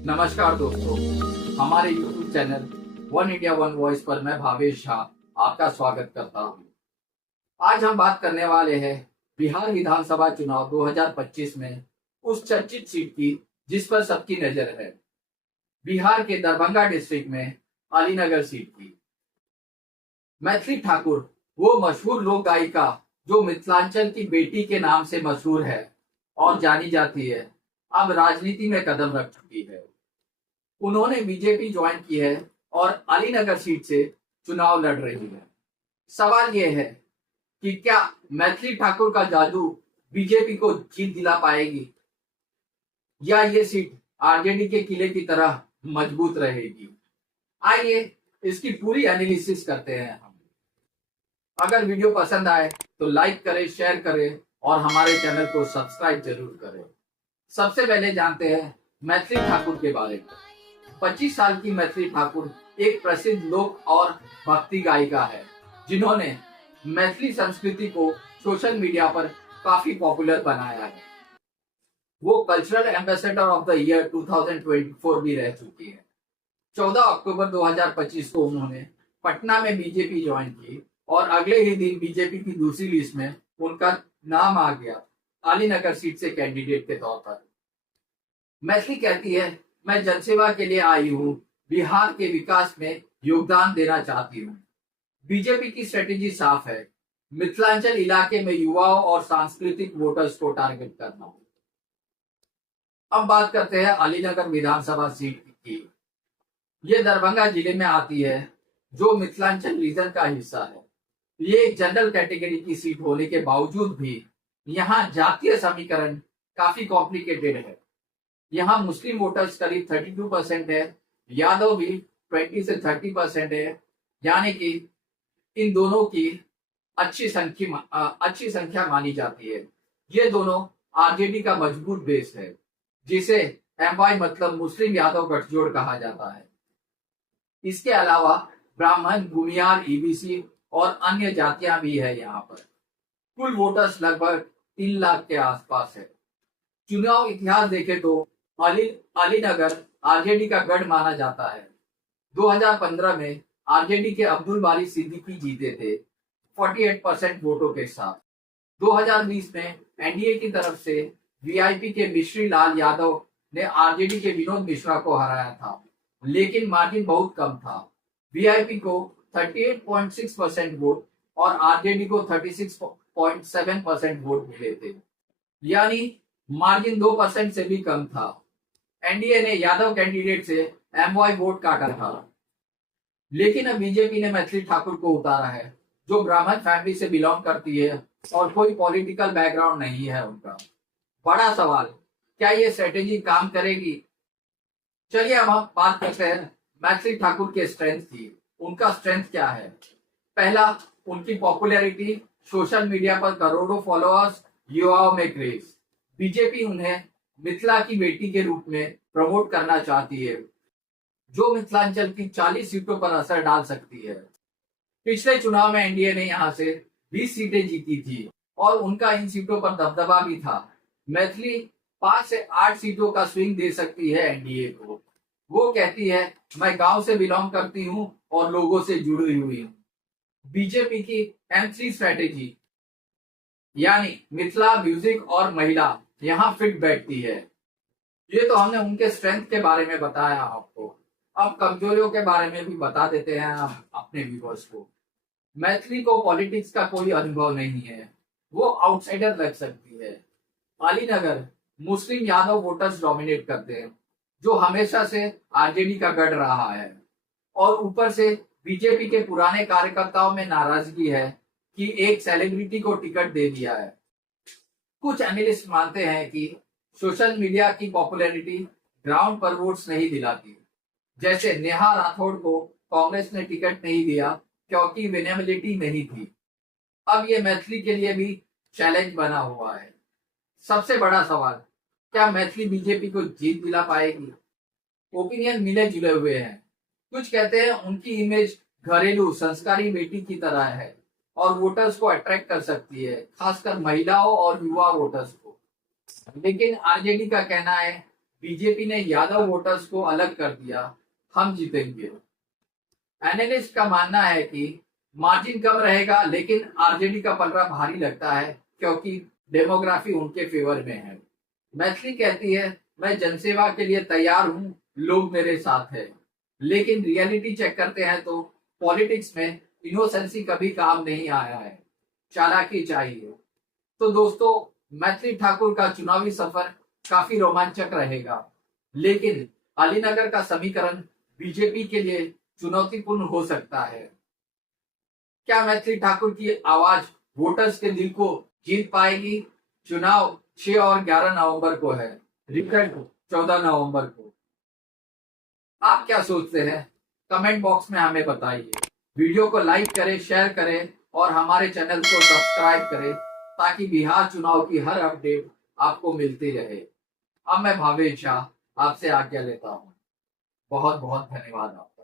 नमस्कार दोस्तों, हमारे YouTube channel one India one voice पर मैं भावेश झा आपका स्वागत करता हूं। आज हम बात करने वाले हैं बिहार विधानसभा चुनाव 2025 में उस चर्चित सीट की जिस पर सबकी नजर है, बिहार के दरभंगा डिस्ट्रिक्ट में अलीनगर सीट की। मैथिली ठाकुर वो मशहूर लोक गायिका जो मिथिलांचल की बेटी के नाम से मशहूर है और जानी जाती है, अब राजनीति में कदम रख चुकी है। उन्होंने बीजेपी ज्वाइन की है और अलीनगर सीट से चुनाव लड़ रही है। सवाल यह है कि क्या मैथिली ठाकुर का जादू बीजेपी को जीत दिला पाएगी या ये सीट आरजेडी के किले की तरह मजबूत रहेगी। आइए इसकी पूरी एनालिसिस करते हैं हम। अगर वीडियो पसंद आए तो लाइक करें, शेयर करें और हमारे चैनल को सब्सक्राइब जरूर करें। सबसे पहले जानते हैं मैथिली ठाकुर के बारे में। 25 साल की मैथिली ठाकुर एक प्रसिद्ध लोक और भक्ति गायिका है जिन्होंने मैथिली संस्कृति को सोशल मीडिया पर काफी पॉपुलर बनाया है। वो cultural ambassador of the year 2024 भी रह चुकी है। 14 अक्टूबर 2025 को उन्होंने पटना में बीजेपी ज्वाइन की और अगले ही दिन बीजेपी की दूसरी लिस्ट में उनका नाम आ गया अलीनगर सीट से कैंडिडेट के तौर पर। मैथिली कहती है, मैं जनसेवा के लिए आई हूँ, बिहार के विकास में योगदान देना चाहती हूँ। बीजेपी की स्ट्रेटेजी साफ है, मिथिलांचल इलाके में युवाओं और सांस्कृतिक वोटर्स को टारगेट करना। अब बात करते हैं अलीनगर विधानसभा सीट की। ये दरभंगा जिले में आती है जो मिथिलांचल रीजन का हिस्सा है। ये एक जनरल कैटेगरी की सीट होने के बावजूद भी यहाँ जातीय समीकरण काफी कॉम्प्लिकेटेड है। यहाँ मुस्लिम वोटर्स करीब 32% है, यादव भी 20 से 30% है, यानी कि इन दोनों की अच्छी संख्या मानी जाती है। ये दोनों आरजेडी का मजबूत बेस है जिसे एमवाई मतलब मुस्लिम यादव गठजोड़ कहा जाता है। इसके अलावा ब्राह्मण, भूमियार, ईबीसी और अन्य जातियां भी है यहाँ पर। कुल वोटर्स लगभग 3 लाख के आसपास है। चुनाव इतिहास देखे तो अलीनगर आरजेडी का गढ़ माना जाता है। 2015 में आरजेडी के अब्दुल बारी सिद्दीकी जीते थे 48% वोटों के साथ। 2020 में एनडीए की तरफ से वीआईपी के मिश्री लाल यादव ने आरजेडी के विनोद मिश्रा को हराया था, लेकिन मार्जिन बहुत कम था। वीआईपी को 38.6% वोट और आरजेडी को 36.7% वोट मिले थे, यानी मार्जिन 2% से भी कम था। एनडीए ने यादव कैंडिडेट से एमवाई वोट काटा था, लेकिन अब बीजेपी ने मैथिली ठाकुर को उतारा है जो ब्राह्मण फैमिली से बिलोंग करती है और कोई पॉलिटिकल बैकग्राउंड नहीं है उनका। बड़ा सवाल, क्या ये स्ट्रेटेजी काम करेगी? चलिए अब हम बात करते हैं मैथिली ठाकुर के स्ट्रेंथ की। उनका स्ट्रेंथ क्या है? पहला, उनकी पॉपुलैरिटी, सोशल मीडिया पर करोड़ों फॉलोअर्स, युवाओं में क्रेज। बीजेपी उन्हें मिथिला की बेटी के रूप में प्रमोट करना चाहती है जो मिथिलांचल की 40 सीटों पर असर डाल सकती है। पिछले चुनाव में एनडीए ने यहां से 20 सीटें जीती थी और उनका इन सीटों पर दबदबा भी था। मैथिली 5 से 8 सीटों का स्विंग दे सकती है एनडीए को। वो कहती है, मैं गांव से बिलोंग करती हूं और लोगों से जुड़ी हुई हूं। बीजेपी की M3 स्ट्रेटेजी यानी मिथिला, म्यूजिक और महिला यहाँ फिट बैठती है। ये तो हमने उनके स्ट्रेंथ के बारे में बताया आपको। अब कमजोरियों के बारे में भी बता देते हैं हम अपने व्यूअर्स को। मैथिली को पॉलिटिक्स का कोई अनुभव नहीं है, वो आउटसाइडर लग सकती है। अलीनगर मुस्लिम यादव वोटर्स डोमिनेट करते हैं जो हमेशा से आरजेडी का गढ़ रहा है, और ऊपर से बीजेपी के पुराने कार्यकर्ताओं में नाराजगी है कि एक सेलिब्रिटी को टिकट दे दिया है। कुछ एनालिस्ट मानते हैं कि सोशल मीडिया की पॉपुलैरिटी ग्राउंड पर वोट्स नहीं दिलाती। जैसे नेहा राठौड़ को कांग्रेस ने टिकट नहीं दिया क्योंकि विनेबिलिटी नहीं थी। अब ये मैथिली के लिए भी चैलेंज बना हुआ है। सबसे बड़ा सवाल, क्या मैथिली बीजेपी को जीत दिला पाएगी? ओपिनियन मिले जुले हुए हैं। कुछ कहते हैं उनकी इमेज घरेलू संस्कारी बेटी की तरह है और वोटर्स को अट्रैक्ट कर सकती है, खासकर महिलाओं और युवा वोटर्स को। लेकिन आरजेडी का कहना है बीजेपी ने यादव वोटर्स को अलग कर दिया, हम जीतेंगे। एनालिस्ट का मानना है कि मार्जिन कम रहेगा, लेकिन आरजेडी का पलड़ा भारी लगता है क्योंकि डेमोग्राफी उनके फेवर में है। मैथिली कहती है, मैं जनसेवा के लिए तैयार हूं, लोग मेरे साथ है। लेकिन रियलिटी चेक करते हैं तो पॉलिटिक्स में इनोसेंसी कभी काम नहीं आया है, चालाकी चाहिए। तो दोस्तों, मैथिली ठाकुर का चुनावी सफर काफी रोमांचक रहेगा, लेकिन अलीनगर का समीकरण बीजेपी के लिए चुनौतीपूर्ण हो सकता है। क्या मैथिली ठाकुर की आवाज वोटर्स के दिल को जीत पाएगी? चुनाव 6 और 11 नवंबर को है, रिजल्ट 14 नवंबर को। आप क्या सोचते हैं? कमेंट बॉक्स में हमें बताइए। वीडियो को लाइक करें, शेयर करें और हमारे चैनल को सब्सक्राइब करें ताकि बिहार चुनाव की हर अपडेट आपको मिलती रहे। अब मैं भावेश शाह आपसे आज्ञा लेता हूँ। बहुत बहुत धन्यवाद आपका।